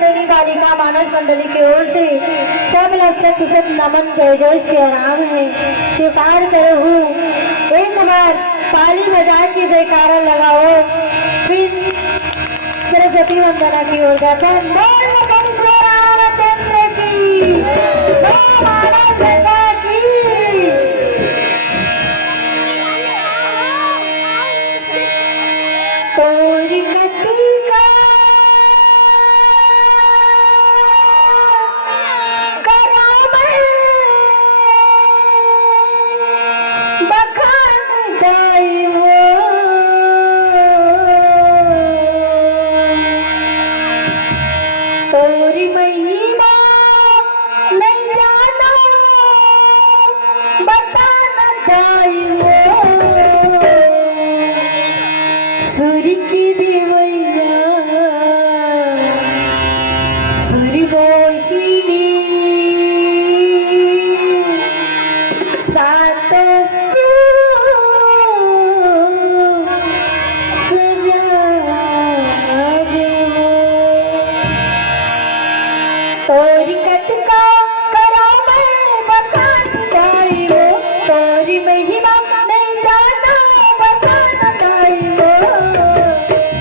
नंदिनी बालिका मानस मंडली की ओर से सब लग सत नमन जय जय श्री राम है। स्वीकार करो हूँ एक बार ताली बजा के जयकारा लगाओ, फिर सरस्वती वंदना की ओर जाता है। रामचंद्र की मानस गंगा की। तोरी कतिका करामल बखान गाइबो, तोरी महिमा नहीं जानो बताना गाइबो। सूर्य की देवैया सूर्य मोहिनी सात तोरी कटका करामल बखान गाइबो, तोरी महिमा नहीं जाना बताना गाइबो।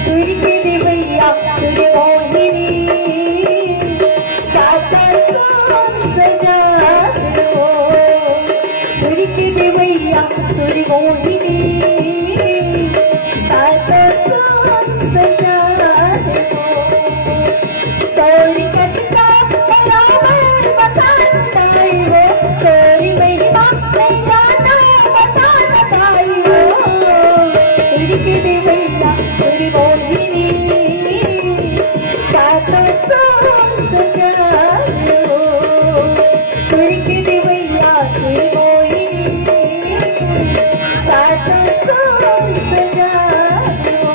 सूर्य की देवैया सूर्य मोहिनी सात सजा दो, सूर्य की देवैया सूर्य मोहिनी सात सजा दो। तोरी कटका करामल बखान गाइबो, तोरी महिमा नहीं जाना बताना गाइबो। सूर्य की देवैया सूर्य मोहिनी सात सजा दो, सूर्य की देवैया सूर्य मोहिनी सात सजा दो।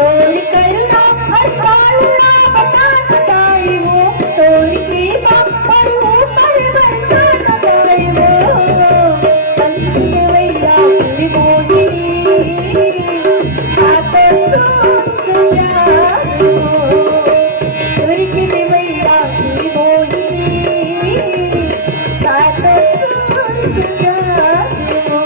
तोरी करुणा हर कालना बताना गाइबो, तोरी कृपा पर ऊपर बरसाना गाइबो। सूर्य देवैया सूर्य मोहिनी सात सजा दो, सूर्य की देवैया सूर्य मोहिनी सात सजा दो।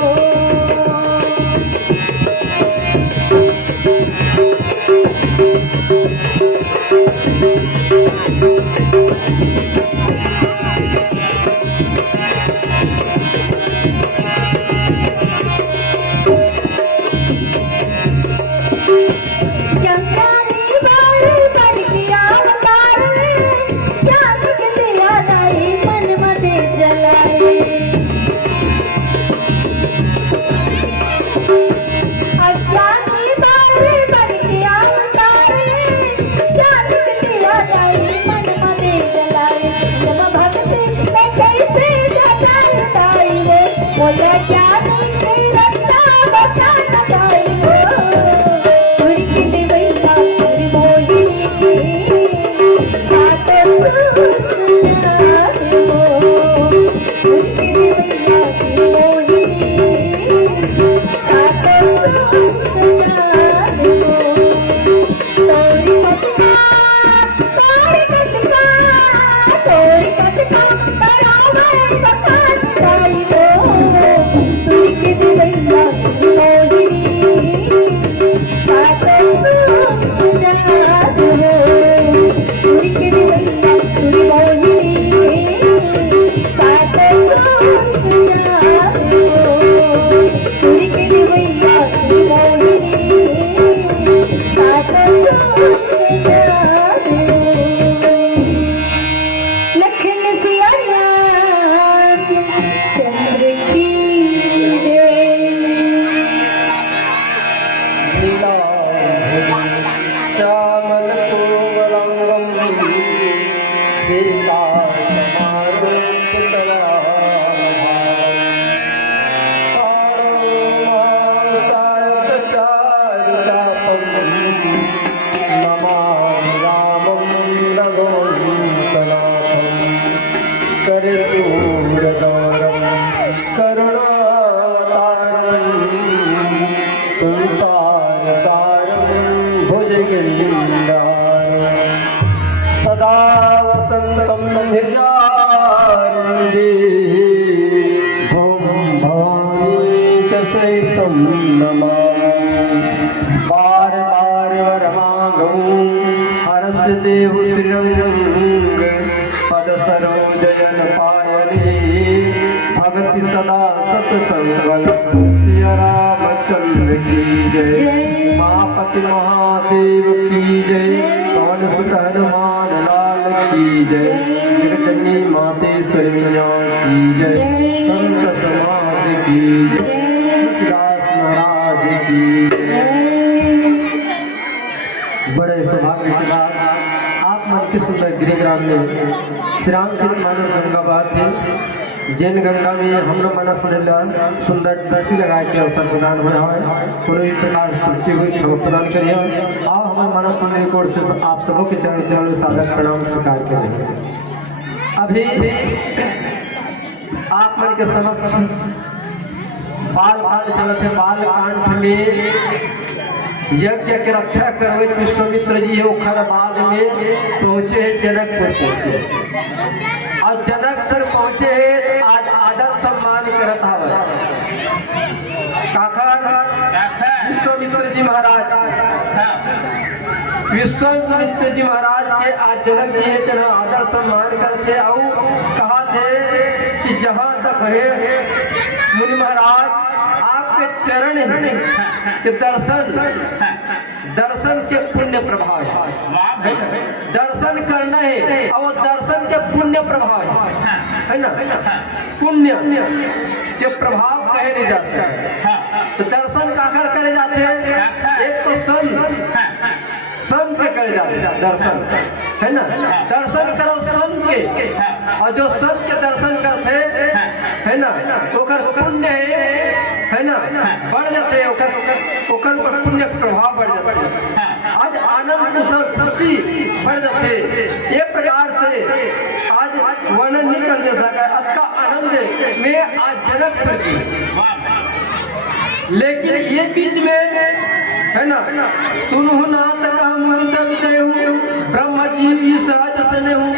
अज्ञानी बाल बन के अवतारे, ज्ञान के दिया सदा वसंतम हृदयारंदे भूम भवानी च सहितं नमामि बार बार वरमागं हरस्य देव त्रिरंग पद सरोजन पायने भगति सदा सत्संगत सिया रामचंद्र की जय महापति महादेव की जय पवन सुत हनुमान लाल की जय जगजननी मातेश्वरी मैया की जय संत समाज की जय तुलसीदास महाराज की जय। बड़े सौभाग्य के बाद आप मन के सुंदर गृहग्राम में श्री रामचरित मानस गंगा बात है जैन गंगा में हम लोग मानस सुंदर दर्शी लगाए के अवसर प्रदान हुए हैं पूरी प्रकार सृष्टि हुई क्षमा प्रदान करिए और हमारे मानस सुनने की ओर से आप सबों के चरण चरण सादर प्रणाम स्वीकार करें। अभी आप मन के समक्ष बाल कांड चलते हैं। बाल कांड में यज्ञ के रक्षा करवे विश्वामित्र जी ओखर बाद में पहुंचे जनकपुर पहुंचे और जनकपुर पहुंचे आज आदर सम्मान करता है विश्वामित्र जी महाराज के आज जनक जी आदर सम्मान करते और कहा थे कि जहाँ तक है मुनि महाराज आपके चरण के दर्शन के पुण्य प्रभाव है। दर्शन करना है और दर्शन के पुण्य प्रभाव है ना। पुण्य के प्रभाव कहे नहीं जाते तो दर्शन काकर करे जाते हैं। एक तो संत के करे जाते हैं दर्शन है ना। दर्शन करो संत के और जो संत के दर्शन करते है ना ओकर पुण्य है ना बढ़ जाते हैं ओकर पुण्य प्रभाव बढ़ जाते हैं। आज आनंद खुशी बढ़ जाते ये प्रकार से आज वर्णन नहीं कर सका अच्छा आनंद में आज जनकपुर की। लेकिन ये बीच में है ना सुनहु नाथ ब्रह्म जी सहज सने हूँ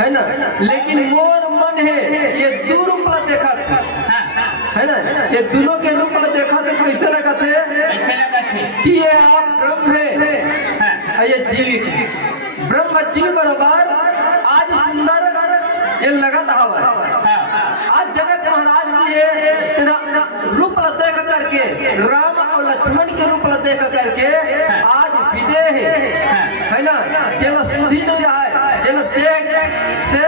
है ना। लेकिन मोर मन है ये दो रूप देखा है ना। ये दोनों के रूप में देखा तो कैसे लगा थे कि ये आप ब्रह्म है ये जीवित ब्रह्म जीव बराबर आज सुंदर ये लगा था। आज जनक महाराज जी ये रूप देख करके राम और लक्ष्मण के रूप देख करके आज विदेह है ना केवल सुधी नहीं रहा है केवल देख से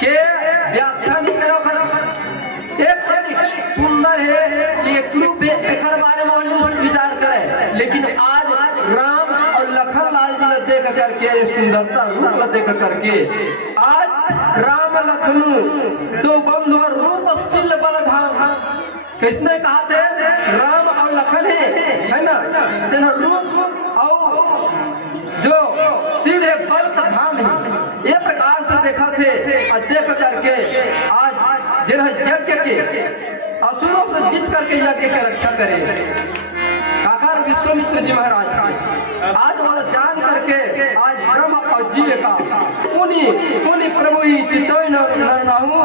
के व्याख्या नहीं करो सुंदर है कि एक बारे में विचार करे। लेकिन आज राम और लखन लाल जी ने देख करके सुंदरता रूप देख करके आज राम लखनऊ दो बंधुवर रूप शील बलधाम किसने कहा थे राम और लखन है ना तेना रूप और जो सीधे बल का धाम है ये प्रकार से देखा थे और देख करके आज जिन्हें यज्ञ के असुरों से जीत करके यज्ञ की रक्षा करे काकार विश्वामित्र जी महाराज आज और जान करके आज ब्रह्म और जीव का पुनि प्रभु ही चित्तोय नरनाहु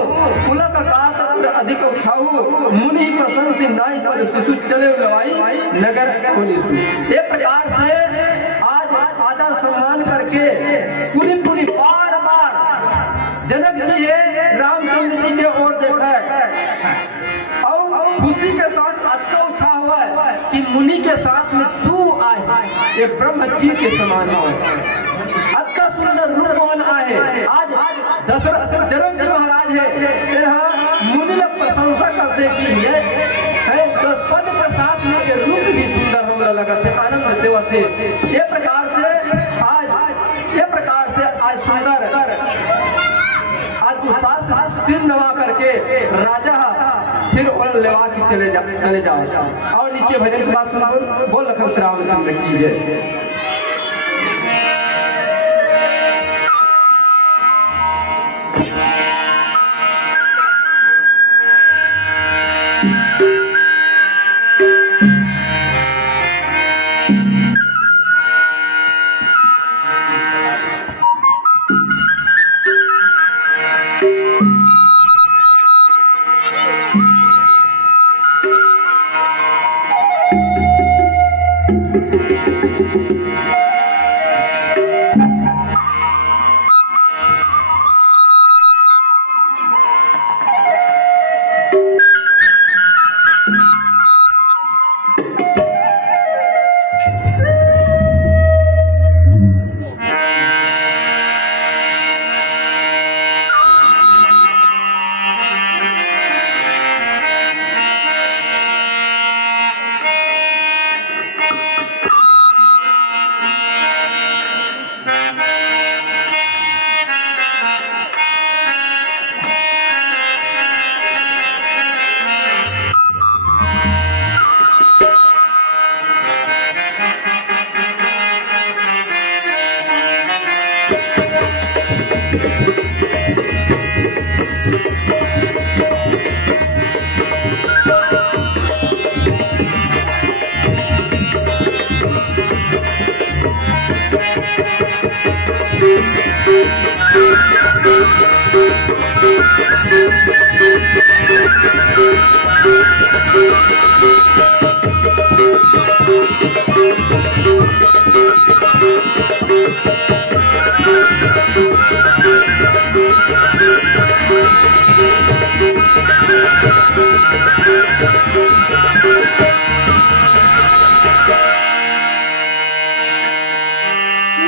पुलक कात अधिक उठाऊ मुनि प्रसन्न से नाई पद शिशु चले लवाई नगर पुनि ये प्रकार से आज आदर सम्मान करके पुनि बार बार जनक जी रामचंद्र जी के ओर देखा है और खुशी के साथ अच्छा उठा हुआ है कि मुनि के साथ में तू आए ये ब्रह्म जी के समान हो। अच्छा सुंदर रूप कौन आए। आज दशरथ जनक जी महाराज है यहाँ मुनि लोग प्रशंसा करते कि ये है तो पद के साथ में ये रूप भी सुंदर हमला लगा थे, आनंद देवा थे। ये प्रकार से आज सुंदर आज उस्ताद सिर नवा करके राजा फिर और लेवा के चले जाओ। और नीचे भजन की बात सुनो, बोल लखन श्री रामचंद्र की जय।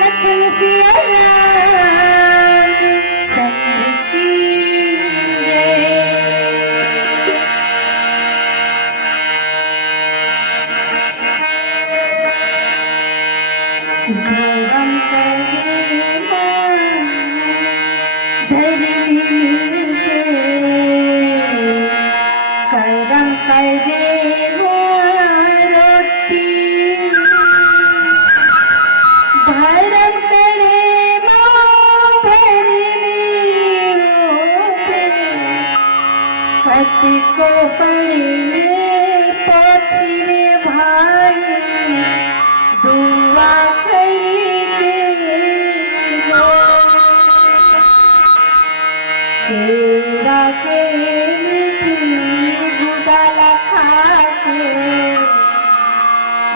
लखन सिया राम चंद्र की जय। धर्म करे धर्मी करम करे रोटी धर्म करे कति को पड़े पोछिरे भाई दुआ करी केरा के गुदाला खा के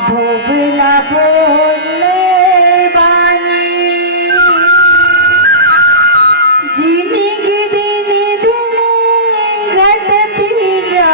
भोगला बोले जिंदगी दिन दिन घटती जा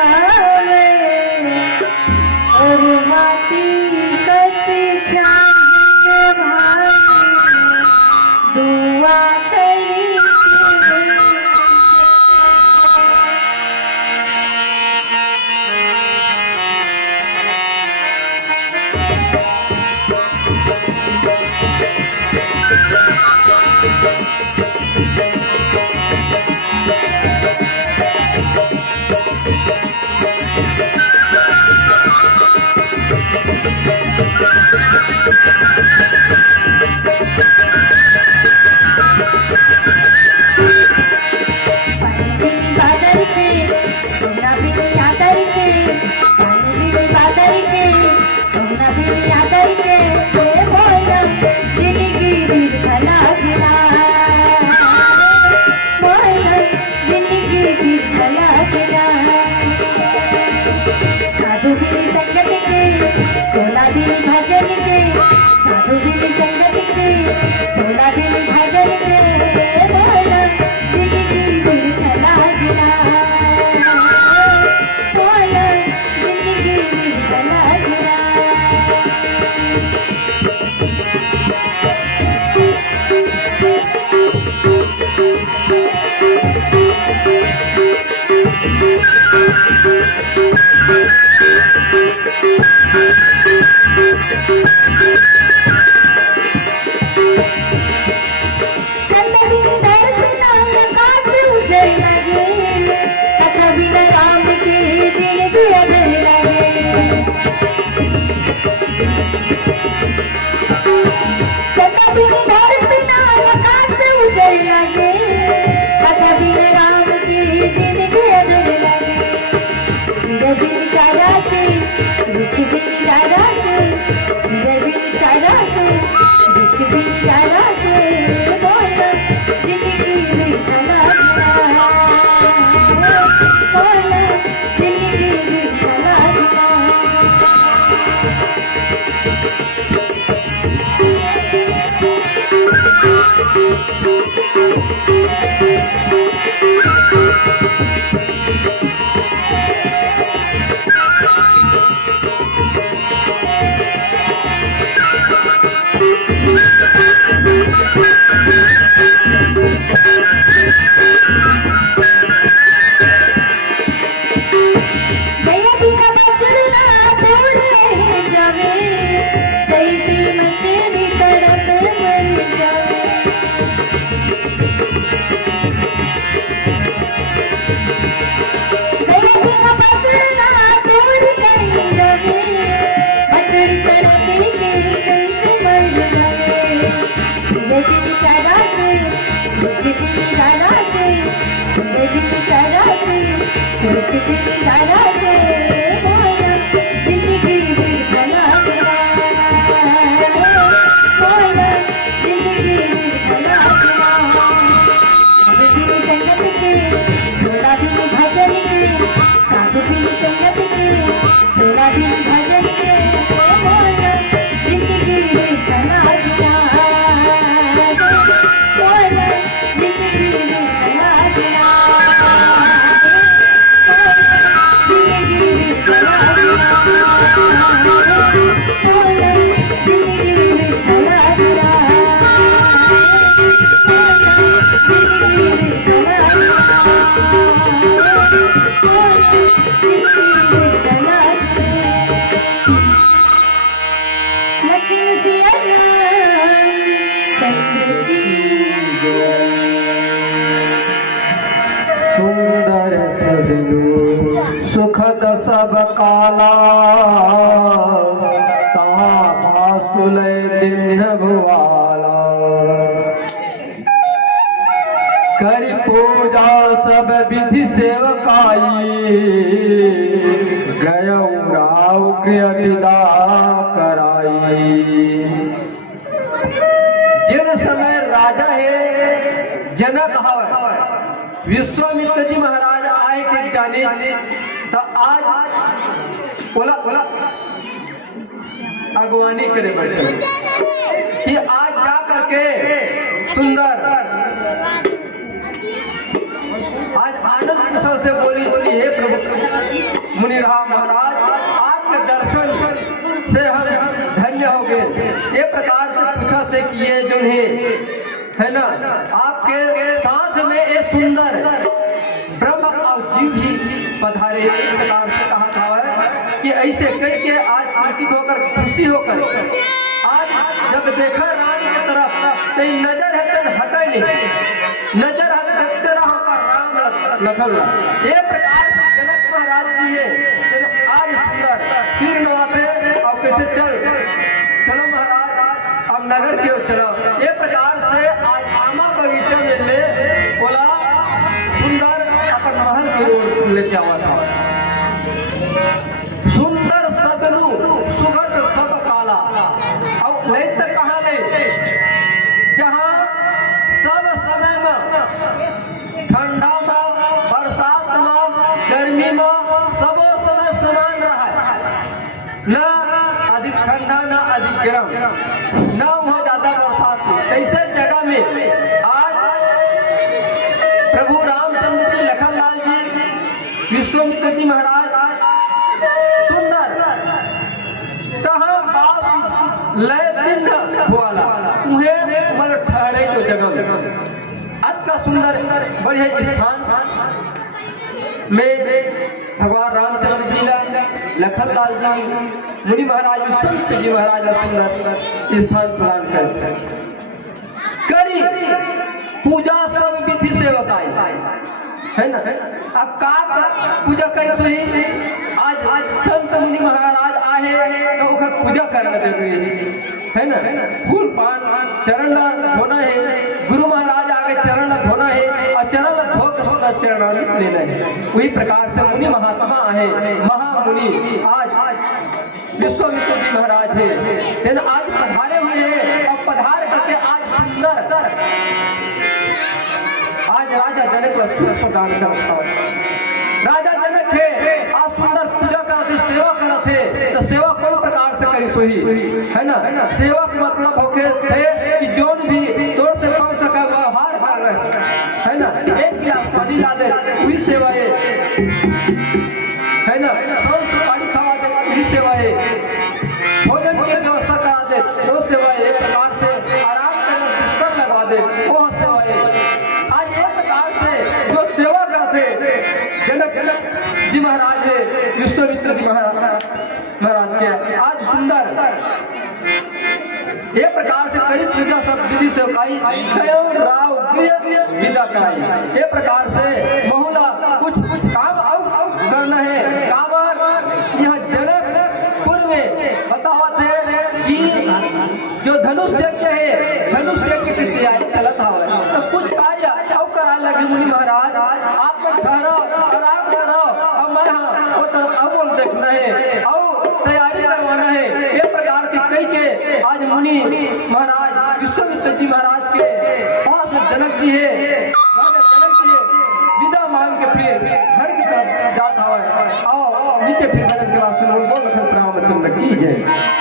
सुंदर सदनु सुखद सब काला भासुलय दिन भुआला करि पूजा सब विधि सेवकाई गयौ राव गृह विदा कराई। जिन समय राजा है जनक हवा विश्वामित्र जी महाराज आए के जाने तो आज बोला अगवानी करे बैठे कि आज जा करके सुंदर आज आनंद कुशल से बोली हे प्रभु मुनिराम महाराज आपके दर्शन से हम धन्य हो गए। ये प्रकार से पूछा थे कि ये जो है ना आपके साथ में एक सुंदर ब्रह्म और जीव ही पधारे। इस प्रकार से कहा था कि ऐसे कह के आज आनंदित होकर खुशी होकर आज जब देखा राम की तरफ तो नजर है तो हटे नहीं, नजर है देखते रहो का राम लखन। ये प्रकार से जनक महाराज जी है आज सुंदर सिर नवाते और कैसे चलो महाराज अब नगर की ओर चलो। ये प्रकार से आज आमा बगीचे में ले बोला सुंदर अपन महल की ओर लेके आवा था। सुंदर सदनु सुगंध सब काला और ले तो कहा ले जहाँ सब समय में ठंडा में बरसात में गर्मी में सबो समय समान रहा न अधिक ठंडा न अधिक गर्म न वहाँ ज्यादा बरसात हो। ऐसे जगह में आज प्रभु रामचंद्र जी लखनलाल जी विश्वामित्र जी महाराज सुंदर कहाँ बात लय दिन हुआला उन्हें मल ठहरे को जगह में अत का सुंदर बढ़िया स्थान में भगवान रामचंद्र जी लखनलाल जी मुनि महाराज विश्वामित्र जी महाराज सुंदर स्थान प्रदान करते करी पूजा सब विधि सेवकाई है ना। अब का पूजा कर सही आज संत मुनि महाराज आए तो ओकर पूजा करना जरूरी है ना। फूल पान चरण धोना है, गुरु महाराज आगे चरण धोना है और चरण धो कर चरणामृत लेना है। वही प्रकार से मुनि महात्मा है महामुनि आज विश्वामित्र जी महाराज है आज पधारे हुए हैं और पधार करके आज सुंदर आज राजा जनक प्रदान करता राजा जनक है आज सुंदर पूजा करते सेवा करते तो सेवा कौन प्रकार से करी सोही है ना। सेवा का मतलब होके थे कि जोन भी तोड़ से कौन सका रोटी ला दे वही सेवा है ना, और सुपारी खवा दे वही सेवा है, भोजन की व्यवस्था करा दे वो सेवा है, एक प्रकार से आराम कर बिस्तर लगवा दे वो सेवा है। आज एक प्रकार से जो सेवा करते जनक जी महाराज है, विश्वामित्र जी महाराज के आज सुंदर ये प्रकार से कई पूजा सब विधि से उठाई, स्वयं राव विदा कराई। ये प्रकार से महुला कुछ काम अब करना है। काबर यहाँ जनकपुर में बतावा थे कि जो धनुष यज्ञ है, धनुष यज्ञ की तैयारी चलत है, तो कुछ कार्य अब करा लगे मुनि महाराज, आप लोग ठहरो आराम करो, अब मैं वो तरफ अब बोल देखना है और तैयारी करवाना है। ये प्रकार की कई के आज मुनि महाराज विश्वामित्र जी महाराज के पास जनक जी है, राजा जनक जी है, विदा मांग के फिर घर की तरफ जाता है। आओ नीचे फिर भजन के बाद सुनो, बोल लखन श्री रामचंद्र की जय।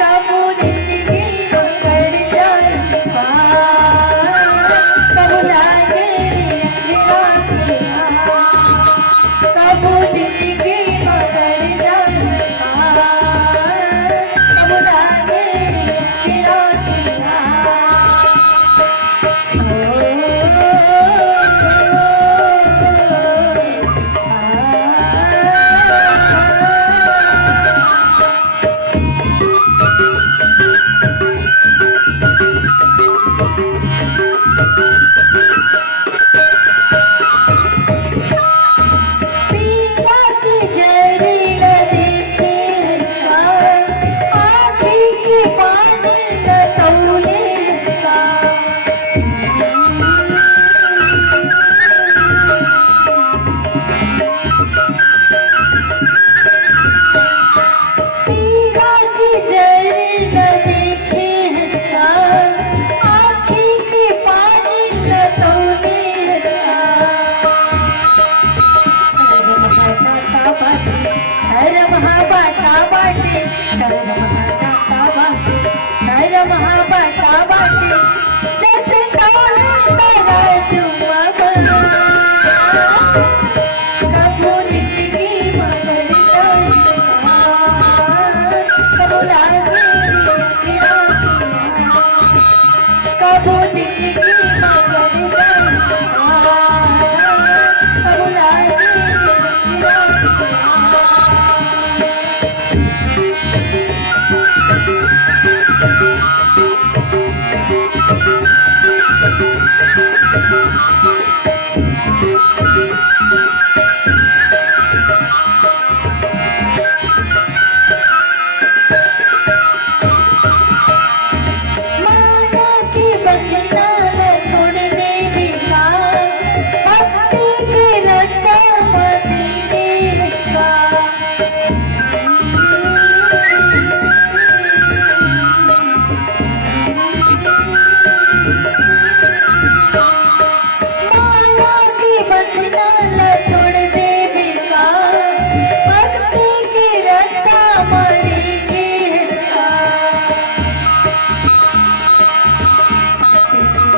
कबू बाटा बाटे हर महाबाटा बाटे हर महाबाटा बाटे हर महाबाटा बाटे छत्र कौन तारा जुआ बना कबू जिंदगी मगर कबू लागे कबू जिंदगी मगर कबू लागे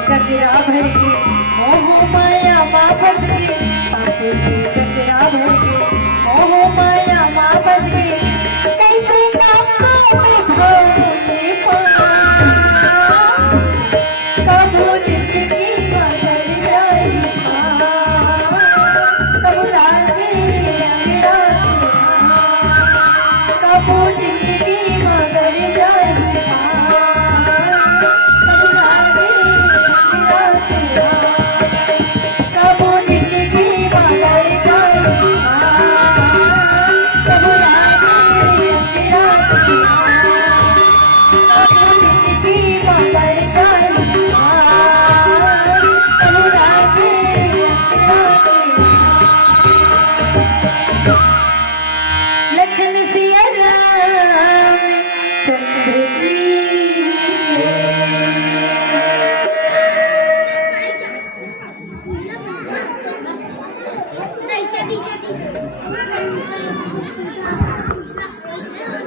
गजरा भर के मोह माया वापस के पापे की गजरा भर के मोह माया वापस के कैसे आपको मैं भूले कबू जिंदगी मगर जाई कबू लागे कबू जिंदगी मगर जाई कबू जिंदगी मगर कबू लागे कबू जिंदगी मगर कबू लागे लखन सिया राम चंद्र की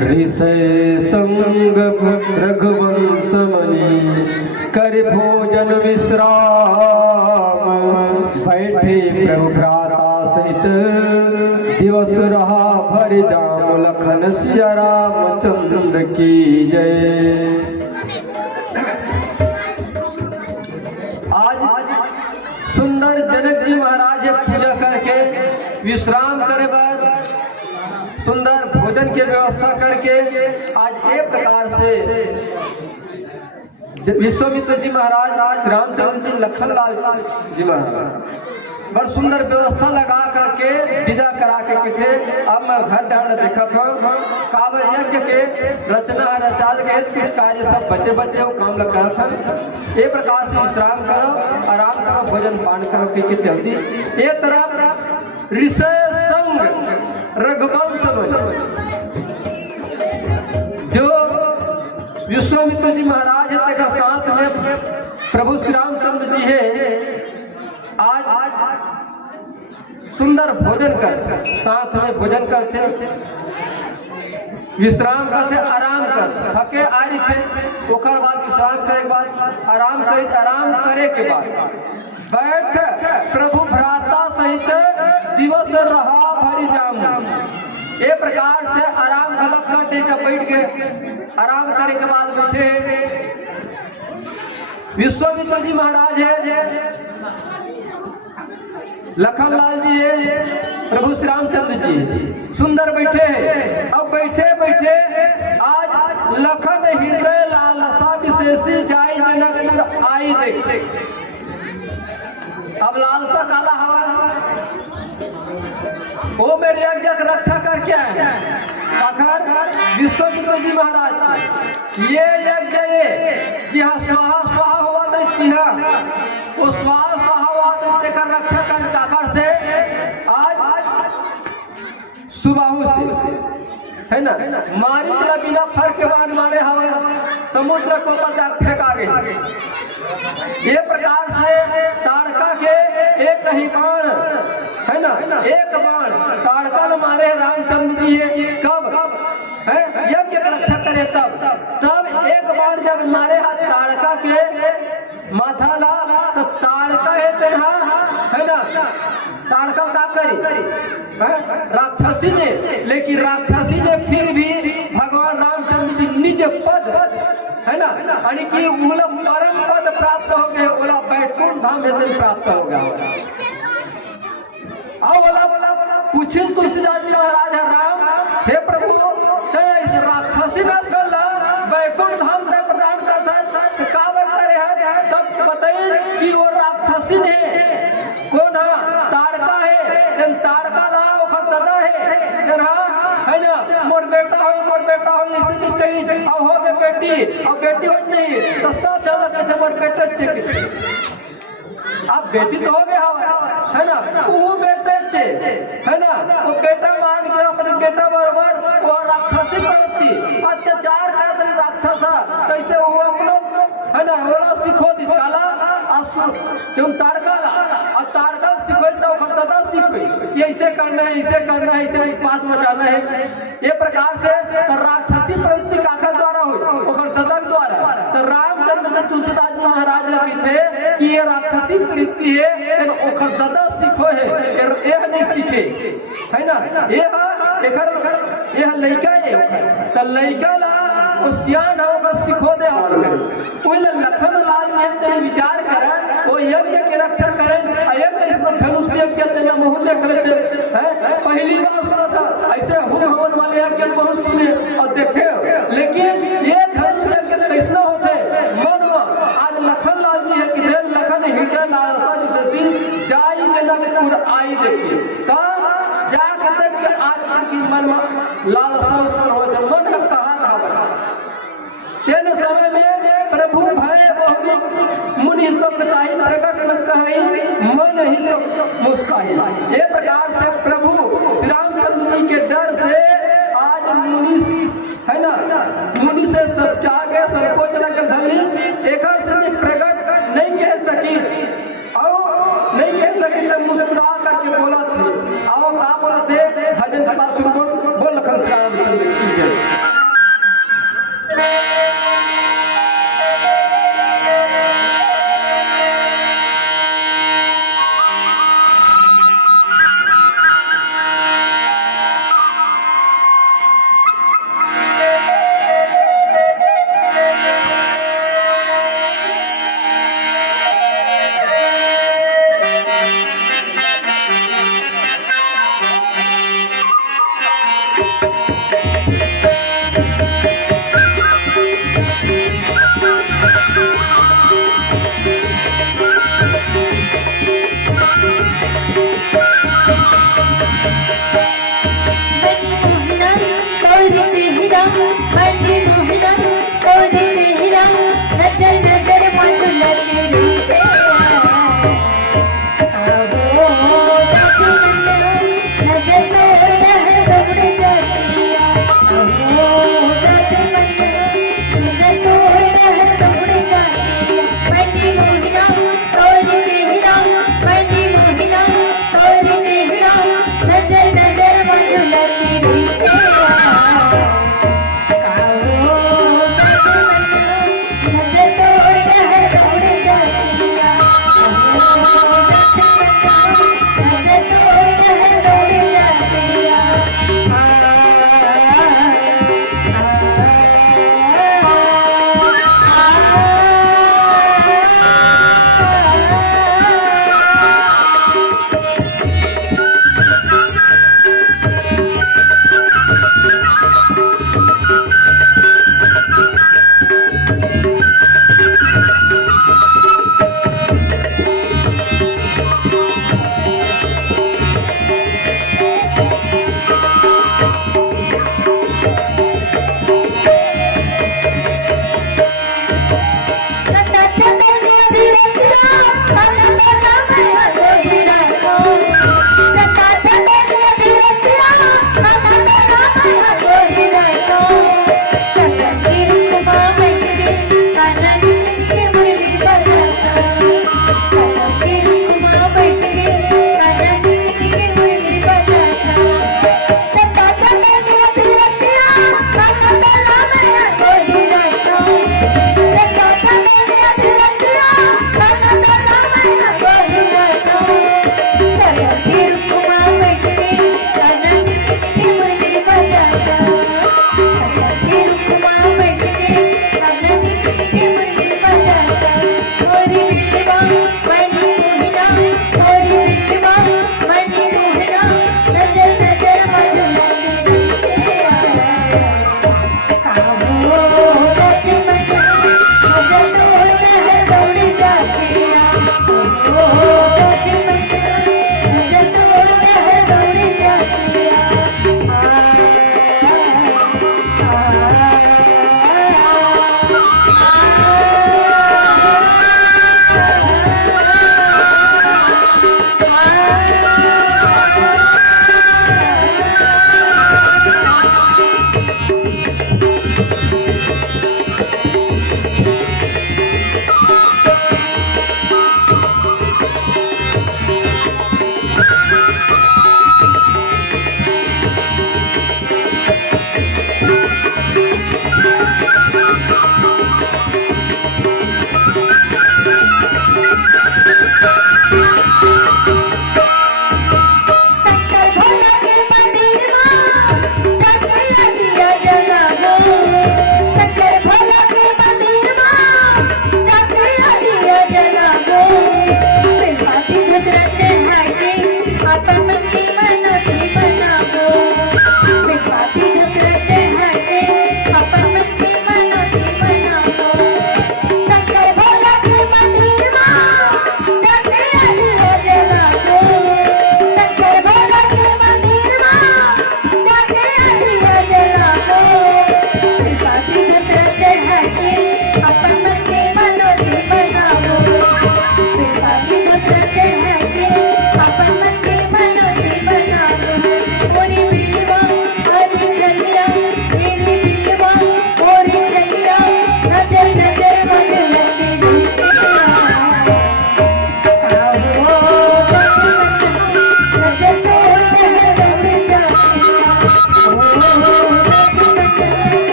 ऋषय संग रघुवंश मणि कर भोजन विश्राम बैठे प्रभु भ्राता सहित दिवस रहा भर जाम लखन सिया रामचंद्र की जय। आज सुंदर जनक जी महाराज पूजा करके विश्राम करे बाद सुंदर भोजन की व्यवस्था करके आज एक प्रकार से विश्वामित्र जी महाराज श्री रामचंद्र जी लखनलाल जी महाराज बड़ सुंदर व्यवस्था लगा करके विदा करा के किथे अब मैं घर डाल देखा था कावर यज्ञ के रचना रचाल के कुछ कार्य सब बचे बचे वो काम लगा था। एक प्रकार से विश्राम करो आराम करो भोजन पान करो कि जल्दी एक तरफ ऋषय संग रघुवंश जो विश्वामित्र जी महाराज के साथ में प्रभु श्री रामचंद्र जी है आज सुंदर भोजन कर साथ में भोजन करते विश्राम करते आराम कर थके आ रही थे ओकर बाद विश्राम करे के बाद आराम करे के बाद बैठ प्रभु भ्राता सहित दिवस रहा भरी जाम ये प्रकार से आराम गलत करते के बैठ के आराम करे के बाद बैठे विश्वामित्र जी महाराज है लखनलाल जी है प्रभु श्री रामचंद्र जी सुंदर बैठे हैं। अब बैठे बैठे आज लखन हृदय लालसा विशेषी जाई जनक आई देखे। अब लालसा काला हवा वो मेरे यज्ञ रक्षा करके आए आखिर विश्वामित्र जी महाराज ये यज्ञ जी हाँ स्वाहा स्वाहा हुआ तो वो स्वाहा स्वाहा हुआ तो देकर रक्षा कर आखिर से आज सुबाहु से है ना मारी चला बिना फर्क के बाद मारे हवा समुद्र को पता फेंका गई। ये प्रकार से ताड़का के एक ही बाण है ना, एक बाण ताड़का न मारे रामचंद्र जी कब है यज्ञ की रक्षा करे तब एक बाण जब मारे हाथ ताड़का के माथा ला तो ताड़का है तेरा है ना, ताड़का का करी राक्षसी ने, लेकिन राक्षसी ने फिर भी भगवान रामचंद्र जी निज पद है ना आणि की उला परम पद प्राप्त हो गए, बोला बैकुंठ धाम में प्राप्त हो गया। आओ बोला पूछे तुलसीदास जी महाराज राम, हे प्रभु इस राक्षसी ना कला बैकुंठ धाम से प्रदान करता है कावर करे है, तब बताइए कि वो राक्षसी ने कौन है, ताड़का है, जन ताड़का ला ओखर दादा है जन है ना, मोर बेटा हो इसी की कही और हो गए बेटी और बेटी हो नहीं तो सब जाना कैसे मोर बेटा चेक अब बेटी तो हो गया है ना, वो बेटे चे है ना, वो बेटा मान के अपने बेटा बराबर वो राक्षसी प्रवृत्ति अत्याचार करते राक्षसा कैसे वो अपनो है ना रोला सिखो दी काला क्यों ताड़काला और ताड़का सिखो तो खरदादा सीख ऐसे करना है ऐसे पास मचाना है, ये प्रकार से राक्षसी प्रवृत्ति काका द्वारा हुई और दादा द्वारा तो रामचंद्र ने तुलसीदास जी महाराज लगे थे कि ये राक्षसी प्रवृत्ति है लेकिन ओखर दादा सीखो है यह नहीं सीखे है ना, यह लड़का है तो लड़का ला सियान है सिखो दे कोई लखन लाल ने विचार करे वो यज्ञ की रक्षा करें धनुष मुँह देख लेते हैं, पहली बार सुना था ऐसे हुन हवन वाले यज्ञ बहुत सुने और देखे, लेकिन ये धनुष यज्ञ कैसा होते मन में आज लखन लाल जी है कि लखन हृदय लालसा विशेषी जाई जनकपुर आई देखिए तब जा करके आज उनकी मन में लालसा उत्पन्न हो मन का कहा था तेन समय में प्रभु भय बहुरी मुनि तो कताई प्रकट न कही मन ही तो मुस्काई, ये प्रकार से प्रभु श्री रामचंद्र जी के डर से आज मुनि है ना, मुनि से सब चाह गए संकोच लगे धनी एक से प्रकट नहीं कह सकी और नहीं कह सकी तो मुस्कुरा करके बोला थे और कहा बोला थे भजन सभा सुन बोल लखन श्री रामचंद्र की जय।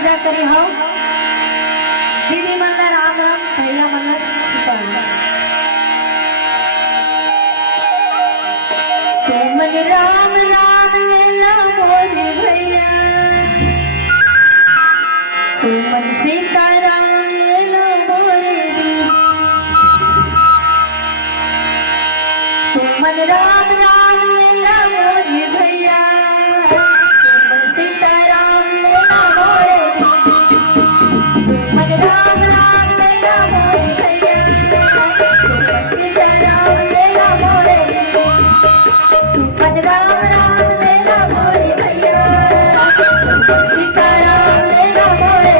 विदा करी हो। दीदी मन्ना राम राम, भैया मन्ना सीताराम। तू मन राम राम लेला मोरे भैया, तू मन सीताराम लेला मोरे। तू मन राम राम लेला मोरे भैया, तू मन सीताराम लेला मोरे। मन राम राम लेला मोरे भैया, तू मन सीताराम लेला मोरे। तू मन राम राम लेला मोरे भैया, तू मन सीताराम लेला मोरे।